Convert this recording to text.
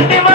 Pandi